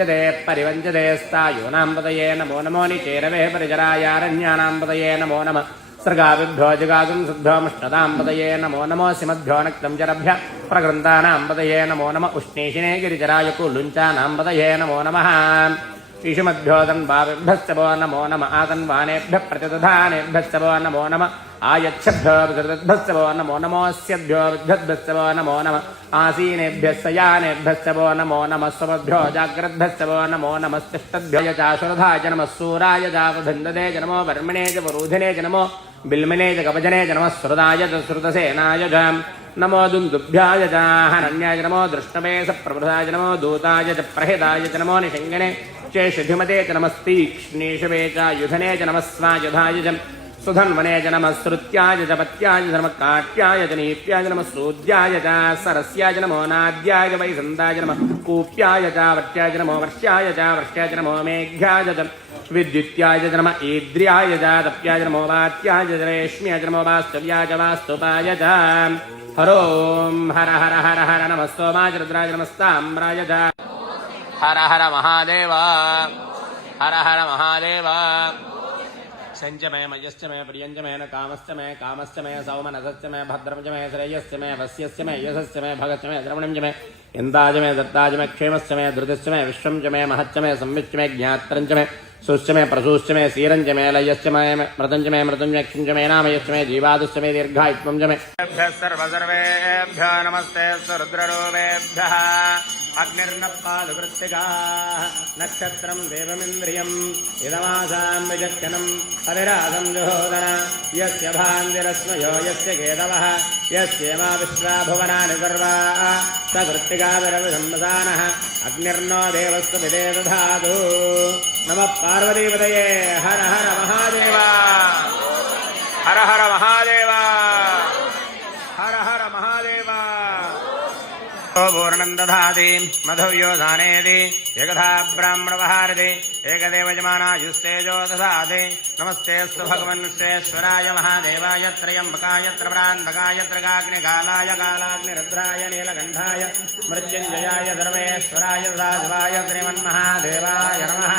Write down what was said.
परिवञ्चते परिवञ्चते स्थायूनां पतये नमो नमो निचेरवे परिचरायारण्यानां पतये नमो नमः सर्गाभिभ्यो जगागुं शुद्धोमष्टदां पतये नमो नमो सिमभ्यो नक्तं जरभ्य प्रकृन्तानां पतये नमो नमः उष्णीशिने गिरिचराय कुलुञ्चानां पतये नमो नमः ईशुमभ्यो तन्वाभिभ्यश्च वो नमो नमः आतन्वानेभ्यः प्रतिदधानेभ्यश्च वो नमो नमः आयच्छभ्यो विकृतभ्यश्च वो नमो नमोऽस्यभ्यो विद्भ्यश्च वो नमो नमः आसीनेभ्यः शयानेभ्यश्च वो नमो नमः स्वभ्यो जाग्रद्भ्यश्च वो नमो नमस्तिष्ठद्भ्यो चाशुरधाय च नमः सूराय चावधन्ददे च नमो वर्मिणे च वरूधिने च नमो बिल्मिने च कवचने च नमः श्रुताय च श्रुतसेनाय च नमो दुन्दुभ्याय च हरण्याय च नमो दृष्टवे सप्रभृताय च नमो दूताय च प्रहिताय च नमो निषङ्गणे चेषुधिमते च नमस्तीक्ष्णीषवे च युधने च नमः स्वायुधाय च सुधन्वने च नमः श्रुत्याय च पत्याय च नमः काट्याय च नीप्याय च नमः सूद्याय च सरस्याय च नमो नाद्याय च वैसन्ताय च नमः कूप्याय च वर्त्याय च नमो वर्ष्याय च नमो मेघ्याय च विद्युत्याय च नमः ईद्र्याय च तप्याय च नमो वात्याय च रेश्म्याय च नमो वास्तव्याय च वास्तुपाय च हरों हर हर हर हर नमः सोमाय रुद्राय नमस्ताम्राय च हर हर महादेव हर हर महादेव संच मे मयश्च मे प्रियंच मे न कामश्च मे सौमनसश्च मे भद्रं च मे श्रेयश्च मे वस्यश्च मे यशश्च मे भगश्च मे द्रवणं च मे इन्दाज मे दत्ताज मे क्षेमश्च मे धृतिश्च मे विश्वं च मे महच्च मे संविच्च मे ज्ञात्रं च मे सुश्च मे प्रसूश्च मे सीरं च मे लयश्च मे मृतं च मे क्षं च मे नामयश्च मे जीवादुश्च मे दीर्घायुत्वं च मे सर्वेभ्यः नमस्ते रुद्ररूपेभ्यः अग्निर्नपादवृत्तिकाः नक्षत्रं देवमिन्द्रियम् इदमासां विचक्षणं हरिरासं जुहोदन यस्य भान्तिरस्मयो यस्य केतवः यस्येमा विश्वा भुवनानि सर्वाः स वृत्तिकाविरविसंवदानः अग्निर्नो देवस्तु विदे दधातु नमः पार्वतीपतये हर हर महादेव हर हर महादेव हर हर महादेव पूर्णं दधाति मधुव्योधानेति एकधा ब्राह्मणवहारति एकदेव यजमानायुस्तेजो दधाति नमस्तेऽस्तु भगवन् विश्वेश्वराय महादेवाय त्र्यम्बकाय त्रिपुरान्तकाय त्रिकाग्निकालाय कालाग्निरुद्राय नीलकण्ठाय मृत्युञ्जयाय सर्वेश्वराय सदाशिवाय श्रीमन्महादेवाय नमः।